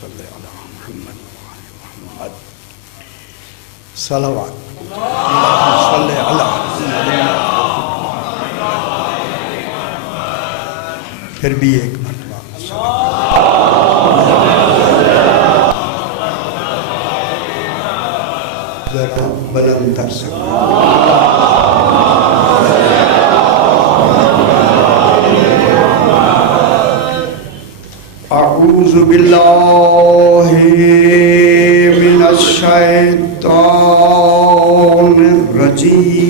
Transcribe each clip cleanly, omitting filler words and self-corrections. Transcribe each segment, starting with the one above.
صلی علی محمد محمد صلوات صلی علی محمد پھر بھی ایک مرتبہ ذرا بلند تر سے اعوذ باللہ من الشیطان الرجیم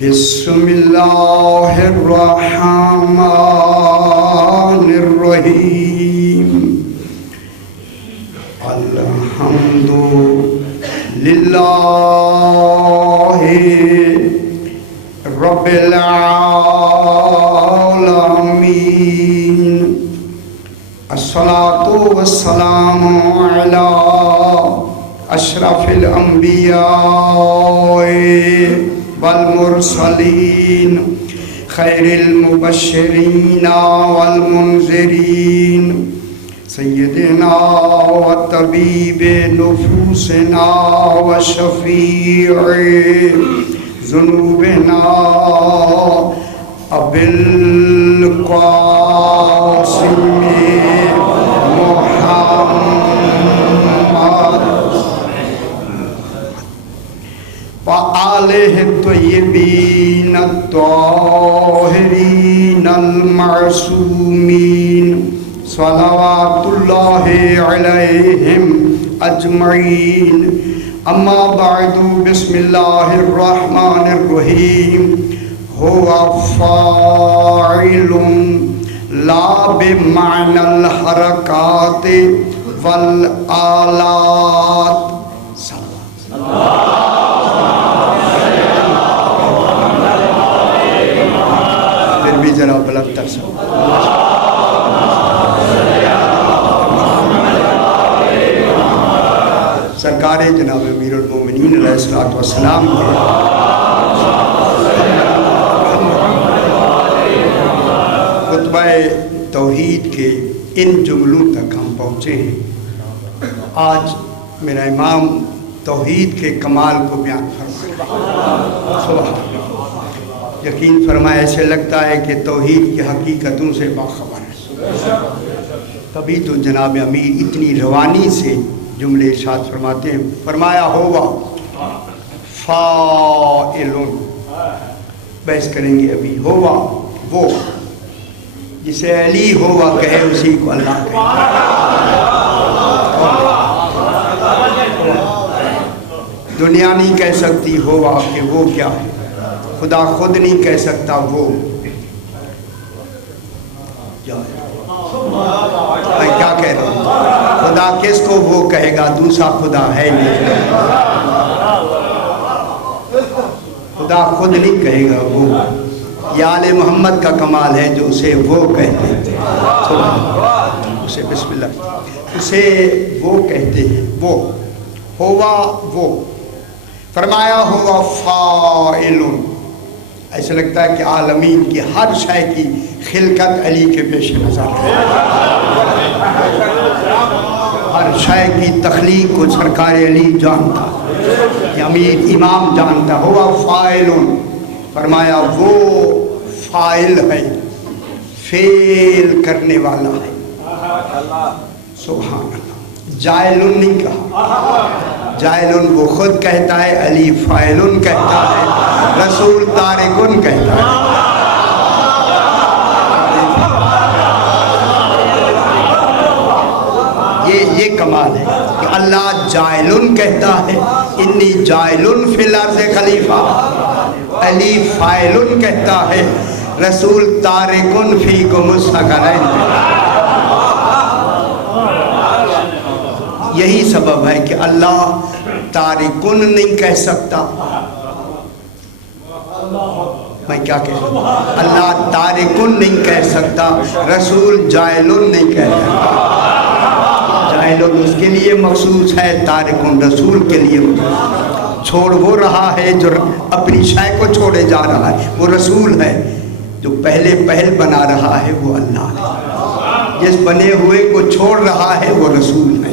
بسم اللہ الرحمن الرحیم الحمد للہ رب العالمین الصلاة والسلام علی اشرف الانبیاء والمرسلین خیر المبشرین والمنذرین سیدنا و طبیب نفوسنا و شفیع ذنوبنا ابی القاسم محمد وآلہ الطیبین الطاہرین المعصومین صلوات اللہ علیہم اجمعین اما بعد بسم اللہ الرحمن الرحیم هو فاعل لا بمعنى الحركات والآلات پھر بھی ذرا بلند تر سے سرکار جناب امیر المومنین علیہ السلام کے خطبہ توحید کے ان جملوں تک ہم پہنچے ہیں۔ آج میرا امام توحید کے کمال کو بیان فرمائے، یقین فرمائے ایسے لگتا ہے کہ توحید کی حقیقتوں سے باخبر ہے، تبھی تو جناب امیر اتنی روانی سے جملے ارشاد فرماتے ہیں۔ فرمایا ہوا فاعلن، بحث کریں گے ابھی۔ ہوا وہ جسے علی ہوا کہے اسی کو اللہ کہے، دنیا نہیں کہہ سکتی ہوا کہ وہ کیا ہے، خدا خود نہیں کہہ سکتا وہ کیا ہے۔ میں کیا کہہ رہا ہوں، خدا کس کو وہ کہے گا، دوسرا خدا ہے نہیں، خدا خود نہیں کہے گا وہ۔ یہ آل محمد کا کمال ہے جو اسے وہ کہتے ہیں، اسے بسم اللہ اسے وہ کہتے ہیں، وہ ہوا وہ۔ فرمایا ہوا فاعل، ایسا لگتا ہے کہ عالمین کی ہر شے کی خلقت علی کے پیش نظر ہے، ہر شے کی تخلیق کو سرکار علی جانتا، امیر امام جانتا۔ ہوا فاعل، فرمایا وہ فاعل ہے، فعل کرنے والا ہے، سبحان اللہ۔ جائلن نہیں کہا، جائلن وہ خود کہتا ہے، علی فاعلن کہتا ہے، رسول تارکن کہتا ہے۔ یہ کمال ہے کہ اللہ جائلن کہتا ہے، انی جائلن فی الارض خلیفہ، علی فاعلن کہتا ہے، رسول تارکن فیکم الثقلین۔ یہی سبب ہے کہ اللہ تارکن نہیں کہہ سکتا، میں کیا کہہ رہا ہوں، اللہ تارکن نہیں کہہ سکتا، رسول جائلن نہیں کہہ سکتا۔ جائلن اس کے لیے مخصوص ہے، تارکن رسول کے لیے مخصوص۔ چھوڑ وہ رہا ہے جو اپنی شے کو چھوڑے جا رہا ہے، وہ رسول ہے۔ جو پہلے پہل بنا رہا ہے وہ اللہ ہے۔ جس بنے ہوئے کو چھوڑ رہا ہے وہ رسول ہے.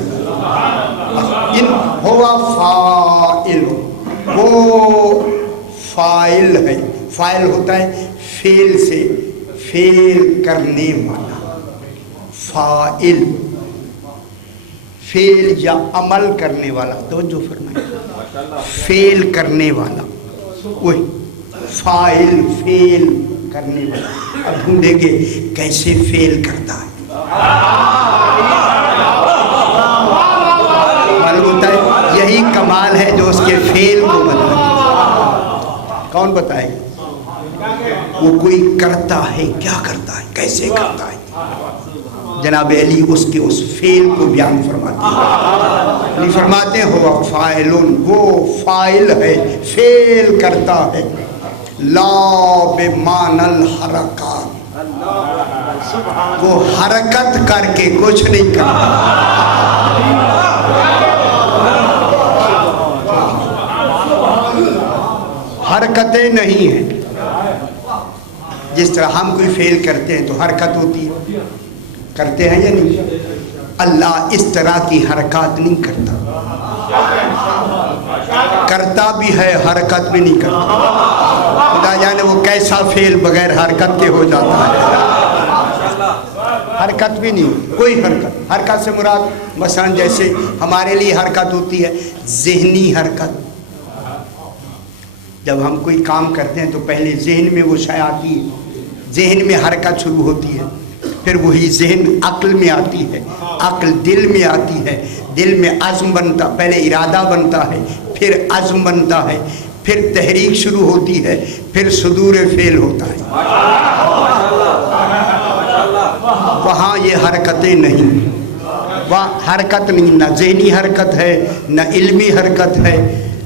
ان ہوا فاعل، وہ فاعل ہے. فاعل ہوتا ہے فعل سے، فعل کرنے والا. فاعل فعل یا عمل کرنے والا. توجہ فرمائیں، فعل کرنے والا وہی فاعل، فعل کرنے والا. اب ڈھونڈیں گے کیسے فعل کرتا ہے. معلوم ہوتا ہے یہی کمال ہے جو اس کے فعل کو بدلا. کون بتائے گا؟ وہ کوئی کرتا ہے، کیا کرتا ہے، کیسے کرتا ہے. جناب علی اس کے اس فعل کو بیان فرماتے ہیں. علی فرماتے ہیں ہوا فاعلن، وہ فاعل ہے، فعل کرتا ہے. لا بمعنی الحرکات، وہ حرکت کر کے کچھ نہیں کرتا. حرکتیں نہیں ہیں. جس طرح ہم کوئی فعل کرتے ہیں تو حرکت ہوتی ہے، کرتے ہیں یا نہیں؟ اللہ اس طرح کی حرکات نہیں کرتا. کرتا بھی ہے، حرکت بھی نہیں کرتا. خدا جانے وہ کیسا فعل بغیر حرکت کے ہو جاتا ہے. حرکت بھی نہیں ہوتی، کوئی حرکت. حرکت سے مراد مثلا جیسے ہمارے لیے حرکت ہوتی ہے ذہنی حرکت. جب ہم کوئی کام کرتے ہیں تو پہلے ذہن میں وہ شے آتی ہے، ذہن میں حرکت شروع ہوتی ہے، پھر وہی ذہن عقل میں آتی ہے، عقل دل میں آتی ہے، دل میں عزم بنتا، پہلے ارادہ بنتا ہے، پھر عزم بنتا ہے، پھر تحریک شروع ہوتی ہے، پھر صدور فعل ہوتا ہے. وہاں یہ حرکتیں نہیں، وہاں حرکت نہیں، نہ ذہنی حرکت ہے، نہ علمی حرکت ہے،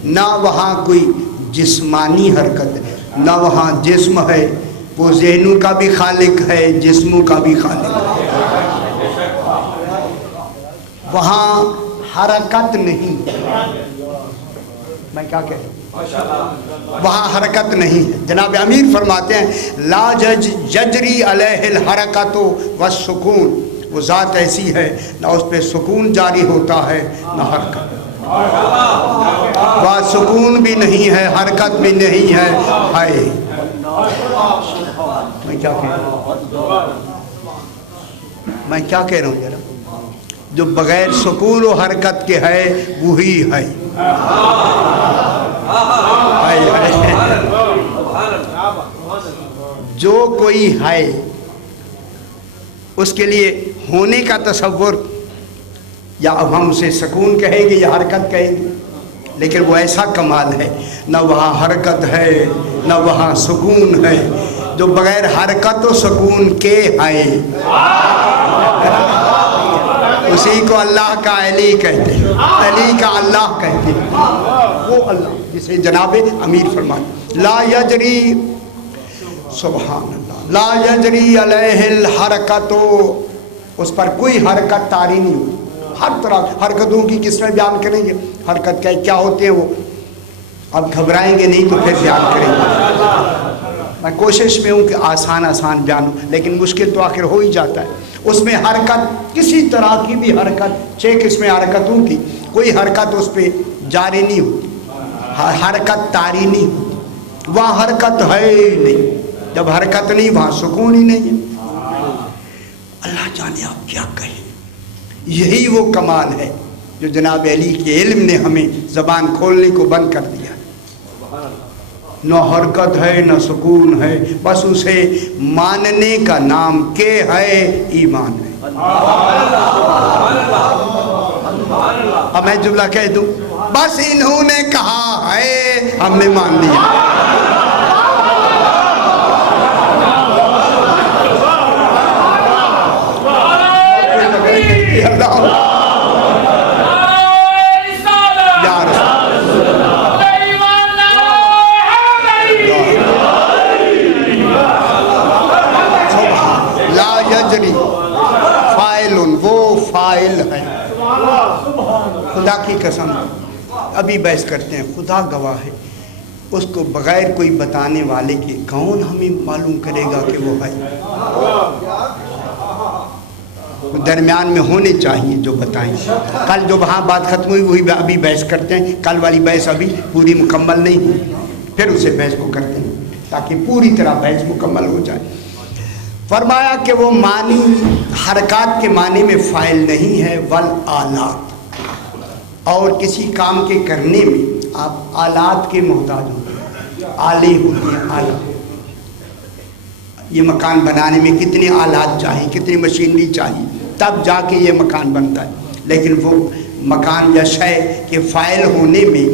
نہ وہاں کوئی جسمانی حرکت ہے، نہ وہاں جسم ہے. وہ ذہنوں کا بھی خالق ہے، جسموں کا بھی خالق ہے. وہاں حرکت نہیں. میں کیا کہہ رہا ہوں؟ وہاں حرکت نہیں ہے. جناب امیر فرماتے ہیں لا ججری علیہ الحرکت والسکون، وہ ذات ایسی ہے نہ اس پہ سکون جاری ہوتا ہے نہ حرکت. وہ سکون بھی نہیں ہے، حرکت بھی نہیں ہے. میں کیا کہہ رہا ہوں ذرا؟ جو بغیر سکون و حرکت کے ہے وہی ہے. جو کوئی ہے اس کے لیے ہونے کا تصور، یا اب ہم اسے سکون کہیں گے یا حرکت کہیں گے، لیکن وہ ایسا کمال ہے نہ وہاں حرکت ہے نہ وہاں سکون ہے، جو بغیر حرکت و سکون کے ہے. اسی کو اللہ کا علی کہتے ہیں، علی کا اللہ کہتے ہیں. وہ اللہ جسے جناب امیر فرمائے لا یجری، سبحان اللہ، لا یجری علیہ الحرکت، اس پر کوئی حرکت طاری نہیں ہوتی. ہر طرح حرکتوں کی کس میں بیان کریں گے؟ حرکت کیا ہوتے ہیں وہ اب گھبرائیں گے نہیں تو پھر بیان کریں گے. میں کوشش میں ہوں کہ آسان بیان ہو، لیکن مشکل تو آخر ہو ہی جاتا ہے. اس میں حرکت کسی طرح کی بھی حرکت، 6 قسم حرکتوں کی کوئی حرکت اس پہ جاری نہیں ہوتی، حرکت طاری نہیں ہوتی. وہاں حرکت ہے ہی نہیں. جب حرکت نہیں وہاں سکون ہی نہیں ہے. اللہ جانے آپ کیا کہیں. یہی وہ کمال ہے جو جناب علی کے علم نے ہمیں زبان کھولنے کو بند کر دیا. نہ حرکت ہے نہ سکون ہے، بس اسے ماننے کا نام کہ ہے ایمان ہے. اب میں جملہ کہہ دوں، بس انہوں نے کہا ہے ہم نے مان لیا. خدا کی قسم ابھی بحث کرتے ہیں، خدا گواہ ہے، اس کو بغیر کوئی بتانے والے کے کون ہمیں معلوم کرے گا کہ وہ ہے. درمیان میں ہونے چاہیے جو بتائیں. کل جو وہاں بات ختم ہوئی وہی ابھی بحث کرتے ہیں. کل والی بحث ابھی پوری مکمل نہیں ہوئی, پھر اسے بحث کو کرتے ہیں تاکہ پوری طرح بحث مکمل ہو جائے. فرمایا کہ وہ معنی حرکات کے معنی میں فاعل نہیں ہے, والآلات, اور کسی کام کے کرنے میں آپ آلات کے محتاج ہوتے ہیں. آلے ہوتے ہیں, آلات. یہ مکان بنانے میں کتنے آلات چاہیے, کتنی مشینری چاہیے, تب جا کے یہ مکان بنتا ہے. لیکن وہ مکان یا شے کے فاعل ہونے میں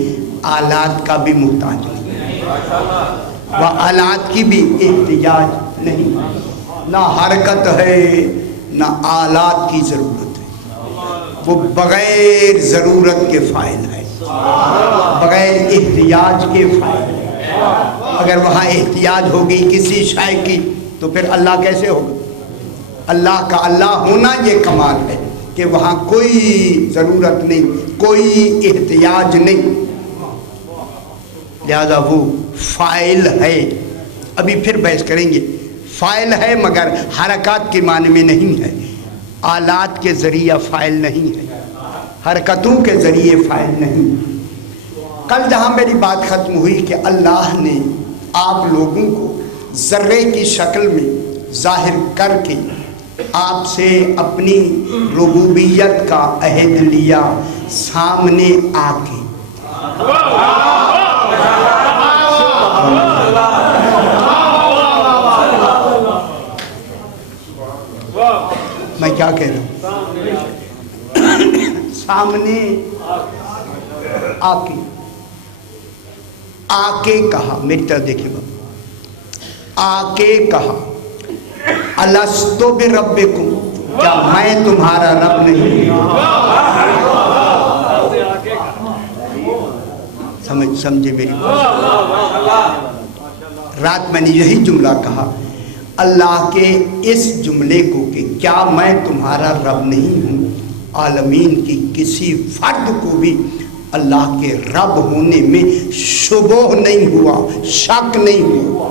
آلات کا بھی محتاج ہے, وہ آلات کی بھی احتیاج نہیں. نہ حرکت ہے نہ آلات کی ضرورت ہے, وہ بغیر ضرورت کے فاعل ہے, بغیر احتیاج کے فاعل ہے. اگر وہاں احتیاج ہوگی کسی شے کی تو پھر اللہ کیسے ہوگا؟ اللہ کا اللہ ہونا یہ کمال ہے کہ وہاں کوئی ضرورت نہیں, کوئی احتیاج نہیں, لہذا وہ فاعل ہے. ابھی پھر بحث کریں گے. فاعل ہے مگر حرکات کے معنی میں نہیں ہے, آلات کے ذریعہ فاعل نہیں ہے, حرکتوں کے ذریعے فاعل نہیں. کل جہاں میری بات ختم ہوئی کہ اللہ نے آپ لوگوں کو ذرے کی شکل میں ظاہر کر کے آپ سے اپنی ربوبیت کا عہد لیا سامنے آ کے. میں کیا کہہ رہا ہوں؟ سامنے آ کے کہا, میری طرف دیکھیں گا, آ کے کہا الستو بربکم, کیا میں تمہارا رب نہیں ہوں؟ سمجھے میری بات؟ رات میں نے یہی جملہ کہا اللہ کے اس جملے کو کہ کیا میں تمہارا رب نہیں ہوں, عالمین کی کسی فرد کو بھی اللہ کے رب ہونے میں شبہ نہیں ہوا, شک نہیں ہوا.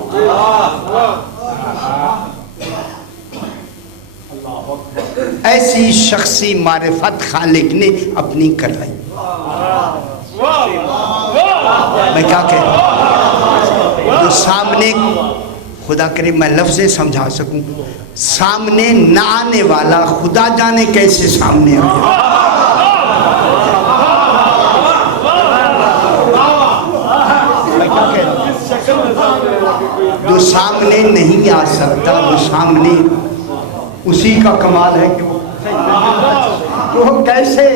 ایسی شخصی معرفت خالق نے اپنی کرائی. میں کیا کہہ رہا ہوں؟ جو سامنے, خدا کرے میں لفظیں سمجھا سکوں, سامنے نہ آنے والا خدا جانے کیسے سامنے آ گیا. جو سامنے نہیں آ سکتا, جو سامنے, اسی کا کمال ہے کہ وہ کیسے.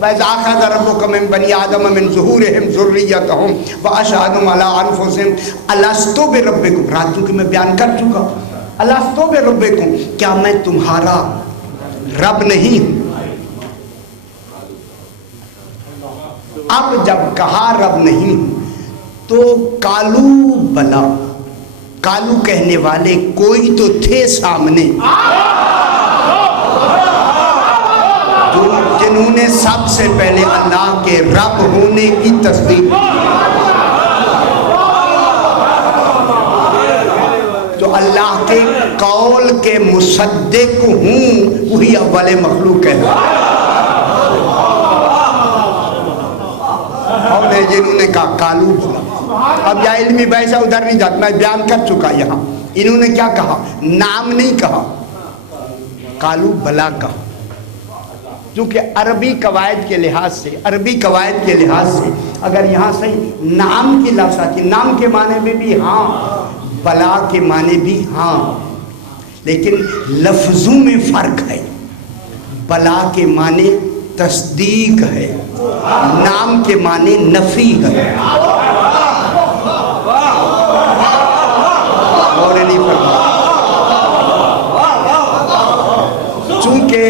وَإِذْ أَخَذَ رَبُّكَ مِنْ بَنِي آدَمَ مِنْ ظُهُورِهِمْ ذُرِّيَّتَهُمْ وَأَشْهَدَهُمْ عَلَىٰ أَنفُسِهِمْ أَلَسْتُ بِرَبِّكُمْ. راتوں کی میں بیان کر چکا, أَلَسْتُ بِرَبِّكُمْ, کیا میں تمہارا رب نہیں ہوں. اب جب کہا رب نہیں ہوں تو کالو بلا, کالو کہنے والے کوئی تو تھے سامنے جنہوں نے سب سے پہلے اللہ کے رب ہونے کی تصدیق. جو اللہ کے قول کے مصدق ہوں وہی اول مخلوق ہے. اور جنہوں نے کہا کالو بلا. اب یا علمی بحث ادھر نہیں جاتا, میں بیان کر چکا یہاں. انہوں نے کیا کہا, نام نہیں کہا, کالو بلا کہا. کیونکہ عربی قواعد کے لحاظ سے, عربی قواعد کے لحاظ سے اگر یہاں صحیح نام کی لفظ آتی, نام کے معنی میں بھی ہاں, بلا کے معنی بھی ہاں, لیکن لفظوں میں فرق ہے. بلا کے معنی تصدیق ہے, نام کے معنی نفی ہے. اور نہیں فرق. چونکہ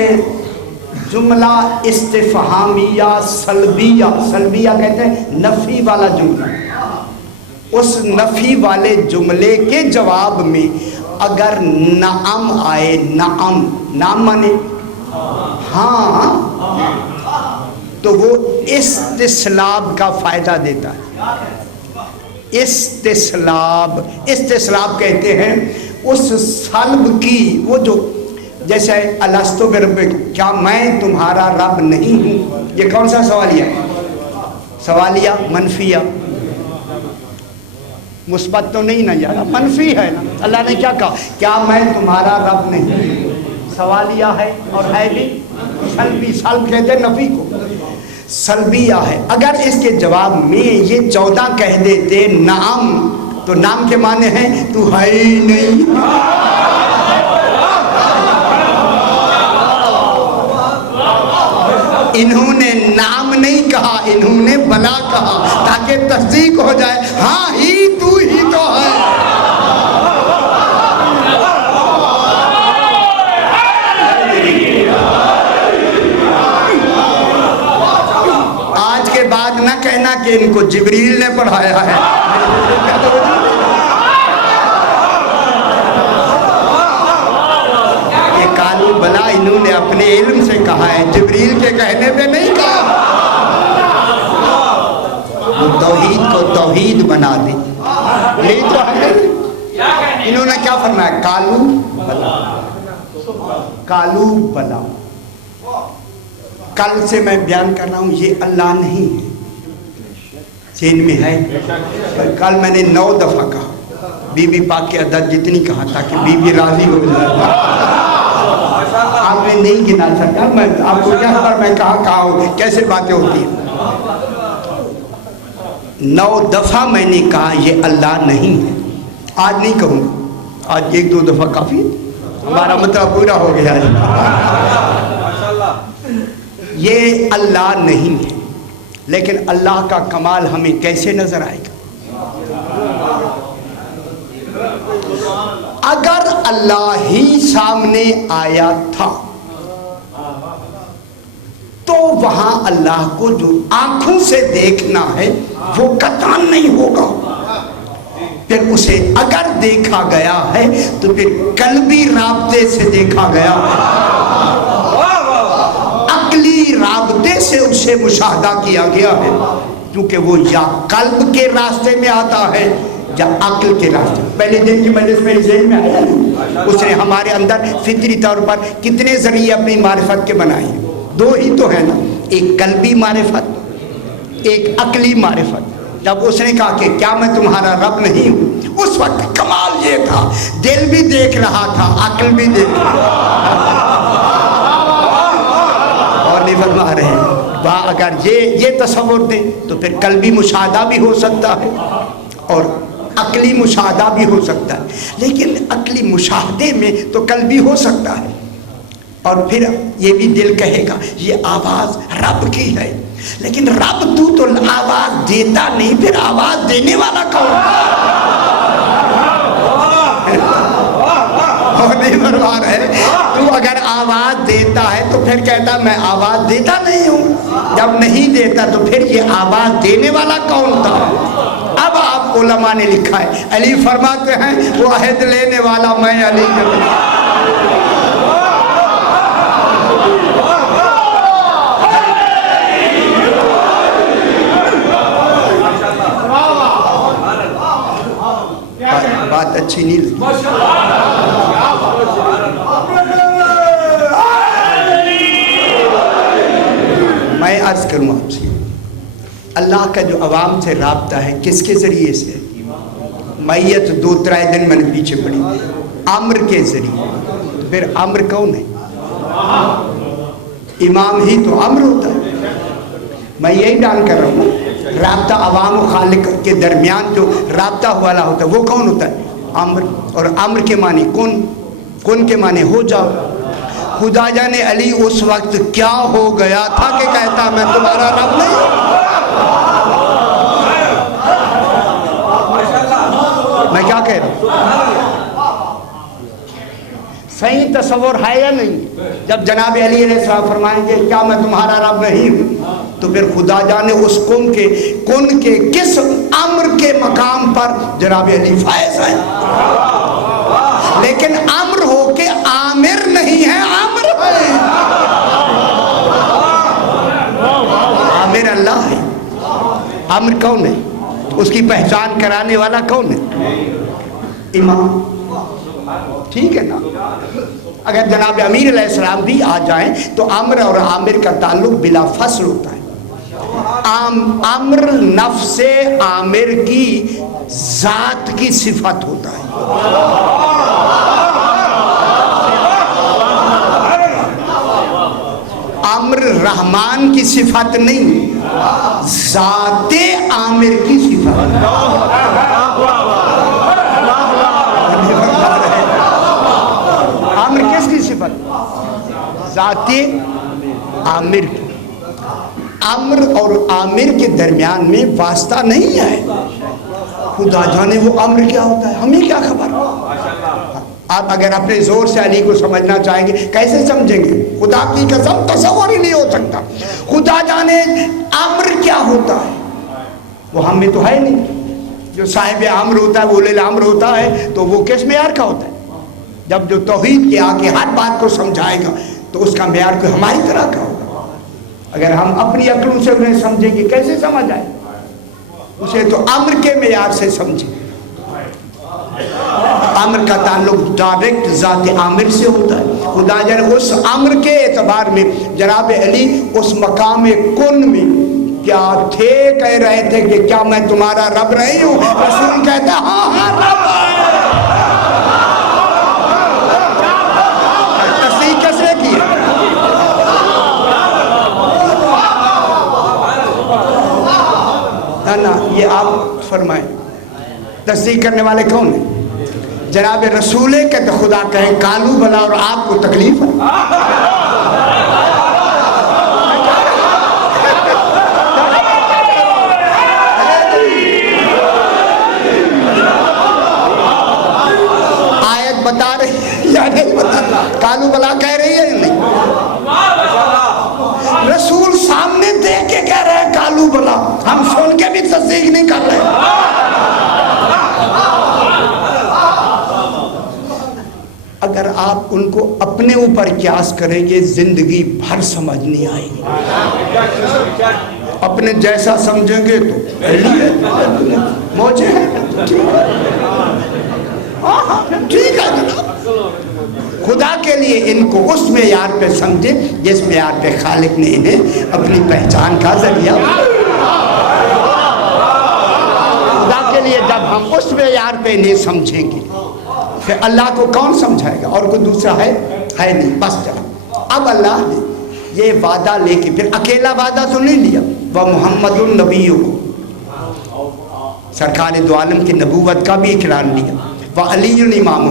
جملہ استفہامیہ سلبیہ, سلبیہ کہتے ہیں نفی والا جملہ, اس نفی والے جملے کے جواب میں اگر نعم آئے, نعم, نام مانے ہاں, تو وہ استصلاب کا فائدہ دیتا ہے. استصلاب, استصلاب کہتے ہیں اس سلب کی, وہ جو جیسے الستو بربکم، کیا میں تمہارا رب نہیں ہوں؟ یہ کون سا سوالیہ؟ سوالیہ منفیہ، مثبت تو نہیں نا یار، منفی ہے نا۔ اللہ نے کیا کہا؟ کیا میں تمہارا رب نہیں؟ سوالیہ ہے اور ہے بھی سلبی، سلب کہتے ہیں نفی کو، سلبیہ ہے۔ اگر اس کے جواب میں یہ 14 کہہ دیتے نعم، تو نام کے معنی ہیں تو ہے ہی نہیں۔ انہوں نے نام نہیں کہا، انہوں نے بلا کہا تاکہ تصدیق ہو جائے، ہاں ہی تو ہی تو ہے۔ آج کے بعد نہ کہنا کہ ان کو جبریل نے پڑھایا ہے۔ یہ قالو بلا انہوں نے اپنے علم سے کہا ہے، جبریل کے کہنے پہ نہیں کہا۔ وہ توحید کو توحید بنا دی، یہی تو ہے۔ انہوں نے کیا فرمایا؟ قالو بلا، قالو بلا۔ کل سے میں بیان کر رہا ہوں یہ اللہ نہیں ہے، ذہن میں ہے؟ کل میں نے 9 دفعہ کہا، بی بی پاک کی عدد جتنی کہا تاکہ بی بی راضی ہو جائے۔ آپ نے نہیں گنا سکا، میں آپ کو کیا خبر میں کہاں ہوں، کیسے باتیں ہوتی ہیں۔ 9 دفعہ میں نے کہا یہ اللہ نہیں ہے، آج نہیں کہوں گا، آج 1-2 دفعہ کافی، ہمارا مطلب پورا ہو گیا ہے۔ یہ اللہ نہیں ہے، لیکن اللہ کا کمال ہمیں کیسے نظر آئے گا؟ اگر اللہ ہی سامنے آیا تھا تو وہاں اللہ کو جو آنکھوں سے دیکھنا ہے وہ قطعاً نہیں ہوگا۔ پھر اسے اگر دیکھا گیا ہے تو پھر قلبی رابطے سے دیکھا گیا ہے، عقلی رابطے سے اسے مشاہدہ کیا گیا ہے، کیونکہ وہ یا قلب کے راستے میں آتا ہے یا عقل کے راستے۔ پہلے دن کی مجلس میں ذہن میں آیا، اس نے ہمارے اندر فطری طور پر کتنے ذریعے اپنی معرفت کے بنائے ہیں؟ 2 ہی تو ہے نا، ایک قلبی معرفت، ایک عقلی معرفت۔ جب اس نے کہا کہ کیا میں تمہارا رب نہیں ہوں، اس وقت کمال یہ تھا دل بھی دیکھ رہا تھا، عقل بھی دیکھ رہا تھا، اور نہیں فرما رہے ہیں۔ اگر یہ تصور دیں تو پھر قلبی مشاہدہ بھی ہو سکتا ہے اور عقلی مشاہدہ بھی ہو سکتا ہے، لیکن عقلی مشاہدے میں تو قلبی ہو سکتا ہے، اور پھر یہ بھی دل کہے گا یہ آواز رب کی ہے، لیکن رب تو آواز دیتا نہیں، پھر آواز دینے والا کون؟ اور نہیں فرما رہے، تو اگر آواز دیتا ہے تو پھر کہتا میں آواز دیتا نہیں ہوں، جب نہیں دیتا تو پھر یہ آواز دینے والا کون تھا؟ اب آپ علماء نے لکھا ہے، علی فرماتے ہیں وہ عہد لینے والا میں علی بات اچھی نہیں لگی۔ میں عرض کروں آپ سے، اللہ کا جو عوام سے رابطہ ہے کس کے ذریعے سے؟ میت 2-3 دن میں نے پیچھے پڑھی، امر کے ذریعے۔ پھر امر کون ہے؟ امام ہی تو امر ہوتا ہے۔ میں یہی بیان کر رہا ہوں، رابطہ عوام و خالق کے درمیان جو رابطہ والا ہوتا ہے وہ کون ہوتا ہے؟ امر۔ اور امر کے معنی کن کے معنی ہو جاؤ۔ خدا جانے علی اس وقت کیا ہو گیا تھا کہ کہتا میں تمہارا رب نہیں۔ میں کیا کہہ رہا ہوں؟ صحیح تصور ہے یا نہیں؟ جب جناب علی علیہ السلام فرمائیں گے کیا میں تمہارا رب نہیں ہوں، تو پھر خدا جانے اس کن کے کس امر کے مقام پر جناب علی فائز ہیں، لیکن امر ہو کے آمر نہیں ہے، امر ہے۔ آمر اللہ ہے، امر کون ہے؟ اس کی پہچان کرانے والا کون ہے؟ امام۔ ٹھیک ہے نا. اگر جناب امیر علیہ السلام بھی آ جائیں تو عمر اور عامر کا تعلق بلا فصل ہوتا ہے. عمر نفس عامر کی ذات کی صفت ہوتا ہے. عمر رحمان کی صفت نہیں، ذات عامر کی صفت. عامر کس کی صفت؟ ذات عامر کی. عمر اور عامر کے درمیان میں واسطہ نہیں ہے. خدا جانے وہ عمر کیا ہوتا ہے، ہمیں کیا خبر. آپ اگر اپنے زور سے علی کو سمجھنا چاہیں گے کیسے سمجھیں گے؟ خدا کی قسم تصور ہی نہیں ہو سکتا. خدا جانے عمر کیا ہوتا ہے، وہ ہم میں تو ہے نہیں. جو صاحب عمر ہوتا ہے وہ اولی الامر ہوتا ہے تو وہ کس معیار کا ہوتا ہے؟ جب جو توحید کے آ کے ہر بات کو سمجھائے گا تو اس کا معیار کوئی ہماری طرح کا ہوگا. اگر ہم اپنی عقلوں سے انہیں سمجھیں گے کیسے سمجھ آئے؟ اسے تو امر کے معیار سے سمجھیں. امر کا تعلق ڈائریکٹ ذات عامر سے ہوتا ہے. خدا جانے اس امر کے اعتبار میں جناب علی اس مقام کن میں کیا تھے، کہہ رہے تھے کہ کیا میں تمہارا رب رہی ہوں؟ رسول کہتا ہے ہاں ہاں رب. تصدیق کس نے کی ہے؟ نا یہ آپ فرمائیں تصدیق کرنے والے کون ہیں؟ جناب رسول ہے کہ خدا کہیں کالو بلا اور آپ کو تکلیف ہے. آیت بتا رہی یا نہیں بتا؟ کالو بلا کہہ رہی ہے یا نہیں؟ رسول سامنے دیکھ کے کہہ رہے ہیں کالو بلا، ہم سن کے بھی تصدیق نہیں کر رہے. اگر آپ ان کو اپنے اوپر قیاس کریں گے زندگی بھر سمجھ نہیں آئے گی. اپنے جیسا سمجھیں گے تو موجے ہیں. ٹھیک ہے جناب. خدا کے لیے ان کو اس معیار پہ سمجھے جس معیار پہ خالق نے انہیں اپنی پہچان کا ذریعہ. خدا کے لیے جب ہم اس معیار پہ انہیں سمجھیں گے پھر اللہ کو کون سمجھائے گا؟ اور کوئی دوسرا ہے نہیں. بس چلا. اب اللہ نے یہ وعدہ لے کے پھر اکیلا وعدہ تو نہیں لیا. وہ محمد النبی کو سرکار دو عالم کی نبوت کا بھی اقرار لیا. وہ علی الامام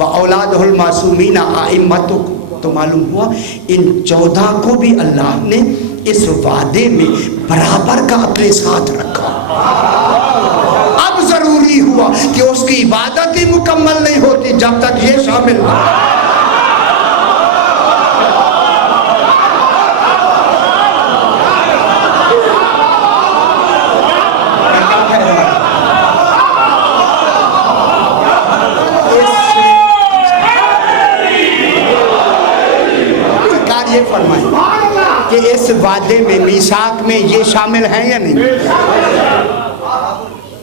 و اولاد المعصومین ائمت کو. تو معلوم ہوا ان 14 کو بھی اللہ نے اس وعدے میں برابر کا اپنے ساتھ رکھا. اب ضروری ہوا کہ اس کی عبادت ہی مکمل نہیں ہوتی جب تک یہ شامل نہ ہو. یہ فرمائیں کہ اس وعدے میں میثاق میں یہ شامل ہیں یا نہیں؟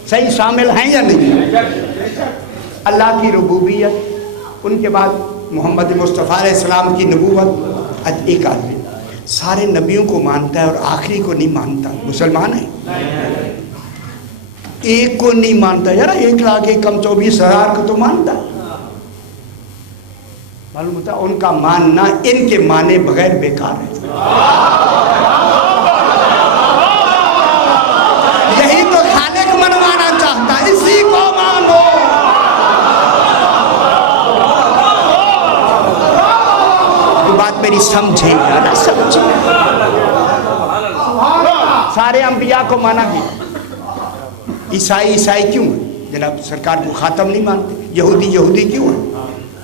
صحیح شامل ہیں یا نہیں؟ اللہ کی ربوبیت، ان کے بعد محمد مصطفیٰ علیہ السلام کی نبوت. ایک آدمی سارے نبیوں کو مانتا ہے اور آخری کو نہیں مانتا، مسلمان ہے. ایک کو نہیں مانتا، یار 1,24,000 کو تو مانتا ہے. معلوم ہوتا ہے ان کا ماننا ان کے مانے بغیر بیکار ہے. یہی تو خالق منوانا چاہتا ہے، اسی کو مانو. یہ بات میری سمجھے یا نہ سمجھے؟ سارے انبیاء کو مانا گیا. عیسائی کیوں ہے؟ جناب سرکار کو خاتم نہیں مانتے. یہودی کیوں ہے؟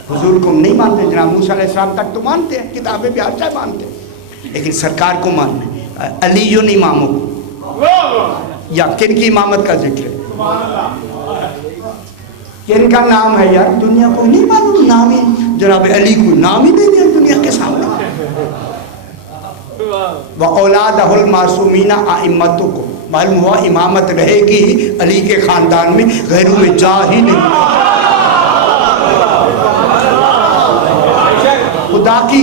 حضور کو نہیں مانتے. جناب موسیٰ علیہ السلام تک تو مانتے ہیں، کتابیں بھی ہر جگہ مانتے ہیں، لیکن سرکار کو ماننا. علی اماموں کو یا کن کی امامت کا ذکر ہے؟ کن کا نام ہے یار؟ دنیا کو نہیں معلوم نام ہی. جناب علی کو نام ہی نہیں دیا دنیا کے سامنے. وَأَوْلَادَهُ الْمَعْصُومِينَ أَئِمَّتُ کو معلوم ہوا امامت رہے گی علی کے خاندان میں، غیروں میں جا ہی نہیں.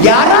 11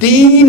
3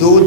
2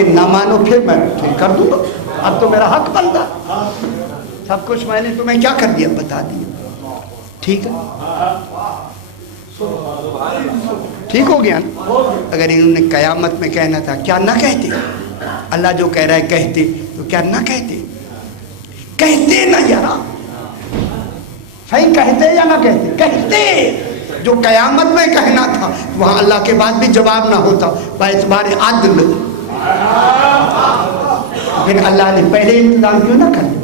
کہ نہ مانو پھر میں کر دوں گا، اب تو میرا حق بنتا، سب کچھ میں نے تمہیں کیا کر دیا بتا دیا، ٹھیک ہے ٹھیک ہو گیا نا۔ اگر انہوں نے قیامت میں کہنا تھا کیا نہ کہتے، اللہ جو کہہ رہا ہے کہتے تو کیا نہ کہتے، کہتے نا یار، صحیح کہتے یا نہ کہتے، کہتے جو قیامت میں کہنا تھا، وہاں اللہ کے بعد بھی جواب نہ ہوتا باعتبار عدل، پھر اللہ نے پہلے انتظام کیوں نہ کر دیا؟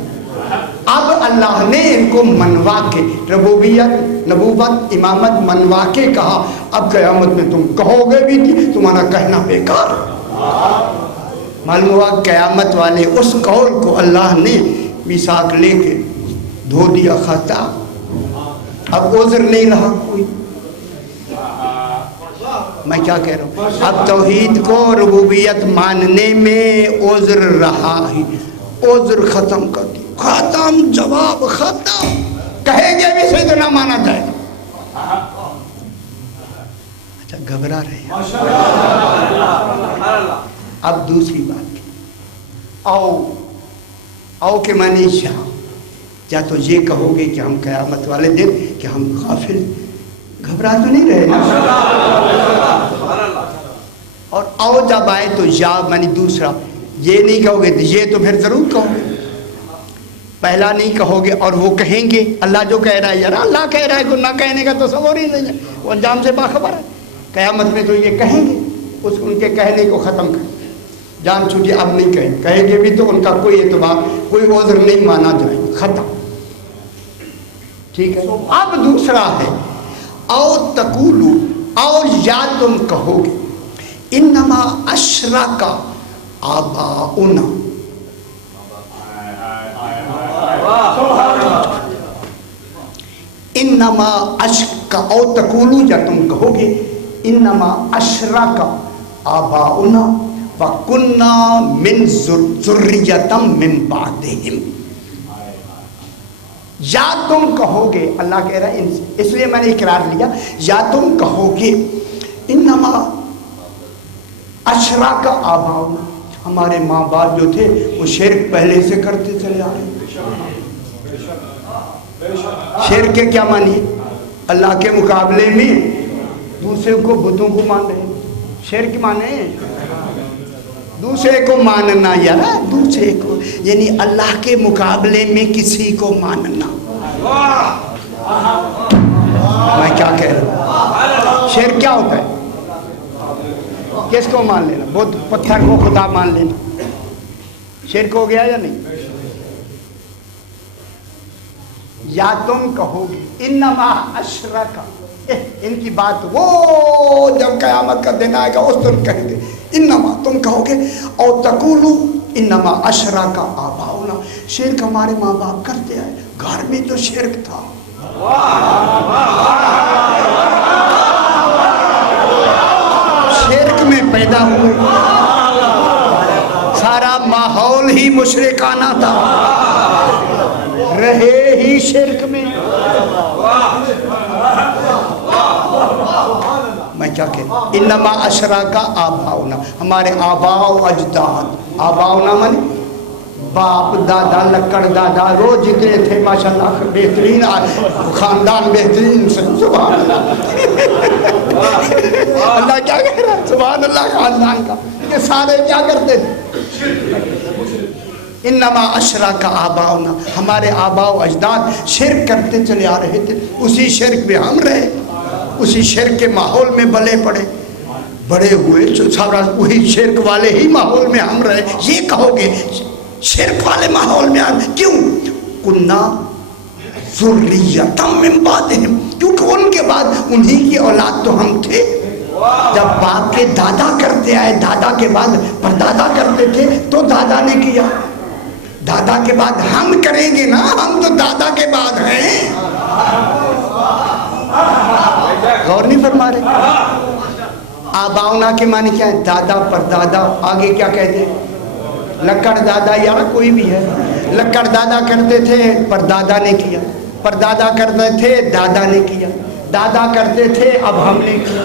اب اللہ نے ان کو منوا کے ربوبیت نبوت امامت منوا کے کہا اب قیامت میں تم کہو گے بھی تمہارا کہنا بیکار۔ معلوم ہوا قیامت والے اس قول کو اللہ نے میثاق لے کے دھو دیا خطا، اب عذر نہیں رہا کوئی۔ میں کیا کہہ رہا ہوں، اب توحید کو ربوبیت ماننے میں عذر رہا ہی، عذر ختم کر دی، ختم، جواب ختم، کہے گے بھی صحیح تو نہ مانا جائے۔ اچھا گھبرا رہے ہیں، اب دوسری بات، آؤ کے معنی یہاں، یا تو یہ کہو گے کہ ہم قیامت والے دن کہ ہم غافل، گھبرا تو نہیں رہے نا، اور آؤ جب آئے تو یا معنی دوسرا، یہ نہیں کہو گے تو یہ تو پھر ضرور کہو گے، پہلا نہیں کہو گے اور وہ کہیں گے اللہ جو کہہ رہا ہے، یار اللہ کہہ رہا ہے کو نہ کہنے کا تصور ہی نہیں ہے، وہ انجام سے باخبر ہے، قیامت میں تو یہ کہیں گے، ان کے کہنے کو ختم کر جان چھوٹی، اب نہیں کہیں گے بھی تو ان کا کوئی اعتبار کوئی عذر نہیں مانا جائے، ختم، ٹھیک ہے۔ اب دوسرا ہے او تقولو، اور یا تم کہو گے انما اشرک آباؤنا، انما اشرک، او تقولو یا تم کہو گے انما اشرک آباؤنا وَكُنَّا مِن ذُرِّيَّةً مِن بَعْدِهِمْ، یا تم کہو گے، اللہ کہہ رہا ہے اس لیے میں نے اقرار لیا، یا تم کہو گے انما اشرک آباؤنا، ہمارے ماں باپ جو تھے وہ شرک پہلے سے کرتے چلے آ رہے ہیں۔ شرک کے کیا معنی؟ اللہ کے مقابلے میں دوسرے کو بتوں کو مان رہے ہیں، شرک مانے دوسرے کو ماننا، یار دوسرے کو یعنی اللہ کے مقابلے میں کسی کو ماننا۔ میں کیا کہہ رہا ہوں، شرک کیا ہوتا ہے؟ کس کو مان لینا؟ بت پتھر کو خدا مان لینا شرک ہو گیا یا نہیں؟ یا تم کہو گے انما اشرک، ان کی بات وہ جب قیامت کا دن آئے گا اس دن کہیں گے انما، تم کہو گے او تقولو انما اشرک آباؤنا، شرک ہمارے ماں باپ کرتے آئے، گھر میں تو شرک تھا، شرک میں پیدا ہوئے، سارا ماحول ہی مشرکانہ تھا، رہے ہی شرک میں۔ میں کیا کہہ انما اشرک آباؤنا، ہمارے آباء و اجداد، آباؤنا من باپ دادا لکڑ دادا، وہ جتنے تھے ماشاءاللہ بہترین خاندان، بہترین، سبحان اللہ اللہ کیا کہہ رہا ہے، سبحان اللہ خاندان کا، کہ سارے کیا کرتے تھے، انما اشرک آباؤنا، ہمارے آباء و اجداد شرک کرتے چلے آ رہے تھے، اسی شرک میں ہم رہے، اسی شرک کے ماحول میں بلے پڑے، بڑے ہوئے، سارا وہی شرک والے ہی ماحول میں ہم رہے۔ یہ کہو گے شرک والے ماحول میں ہم کیوں؟ کنا ذریۃ من بعدہم، کیونکہ ان کے بعد انہی کی اولاد تو ہم تھے، جب باپ کے دادا کرتے آئے، دادا کے بعد پردادا کرتے تھے تو دادا نے کیا، دادا کے بعد ہم کریں گے نا، ہم تو دادا کے بعد ہیں، غور نہیں فرما رہے؟ آباؤنا کے معنی کیا ہے؟ دادا پردادا، آگے کیا کہتے ہیں؟ لکڑ دادا، یار کوئی بھی ہے، لکڑ دادا کرتے تھے پردادا نے کیا، پردادا کرتے تھے دادا نے کیا، دادا کرتے تھے اب ہم نے کیا،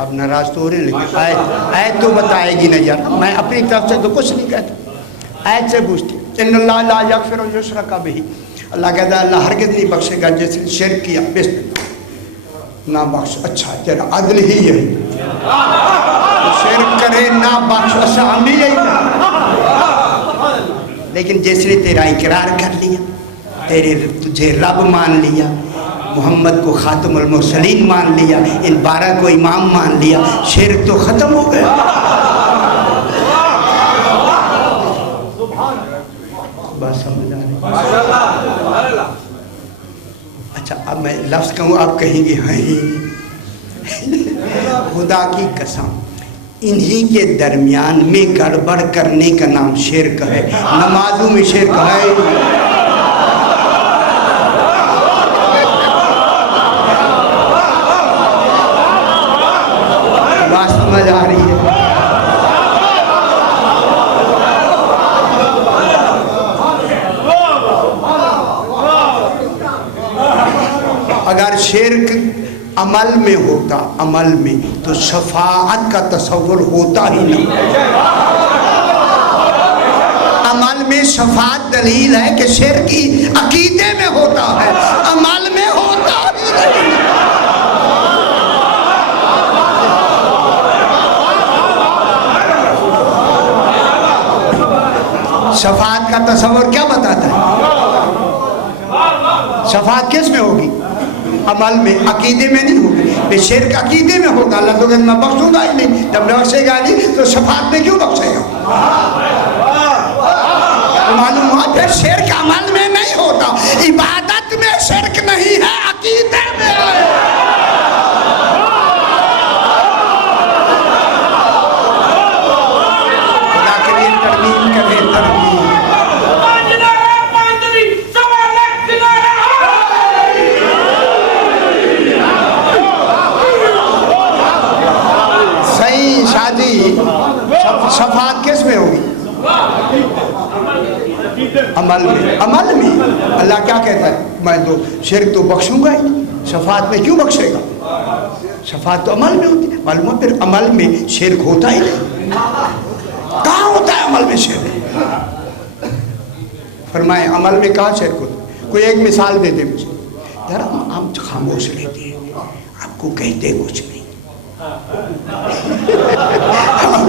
آپ ناراض تو ہو رہے ہیں لیکن آیت تو بتائے گی نہیں یار. میں اپنی طرف سے تو کچھ نہیں کہتا, آیت سے پوچھتی. ان اللہ لا یغفر ان یشرک بہ, اللہ کہتا ہے اللہ ہرگز نہیں بخشے گا جس نے شرک کیا, بس نہ بخش. اچھا تیرا عدل ہی یہی, شرک کرے نہ بخش, اچھا ہم بھی یہی کریں. لیکن جس نے تیرا اقرار کر لیا, تجھے رب مان لیا, محمد کو خاتم المرسلین مان لیا, ان 12 کو امام مان لیا, شرک تو ختم ہو گیا. بات سمجھ آ رہی؟ اچھا اب میں لفظ کہوں, آپ کہیں گے خدا کی قسم انہی کے درمیان میں گڑبڑ کرنے کا نام شرک ہے. نمازوں میں شرک ہے, بات سمجھ آ رہی ہے؟ اگر شرک عمل میں ہوتا, عمل میں, تو شفاعت کا تصور ہوتا ہی نہیں. عمل میں شفاعت دلیل ہے کہ شرک کی عقیدے میں ہوتا ہے, عمل میں ہوتا ہی نہیں. شفاعت کا تصور کیا بتاتا ہے؟ شفاعت کس میں ہوگی؟ عمل میں, عقیدے میں نہیں ہوگی. شرک عقیدے میں ہوگا, اللہ تو کہتا میں بخشوں گا ہی نہیں. جب بخشے گا نہیں تو شفاعت میں کیوں بخشے گا؟ معلوم ہوا پھر شرک عمل میں نہیں ہوتا, عبادت میں شرک نہیں ہے, عقیدے میں ہے. خدا کے لیے ترمیم کرے, ترمیم. شادی شفاعت کس میں ہوگی؟ عمل میں. عمل میں اللہ کیا کہتا ہے؟ میں تو شرک تو بخشوں گا ہی نہیں, شفاعت میں کیوں بخشے گا؟ شفاعت تو عمل میں ہوتی ہے. معلوم ہے پھر عمل میں شرک ہوتا ہی نہیں. کہاں ہوتا ہے عمل میں شرک؟ فرمائیں عمل میں کہاں شرک ہوتا ہے؟ کوئی ایک مثال دے دے مجھے ذرا. ہم خاموش رہتے ہیں, آپ کو کہتے کچھ نہیں.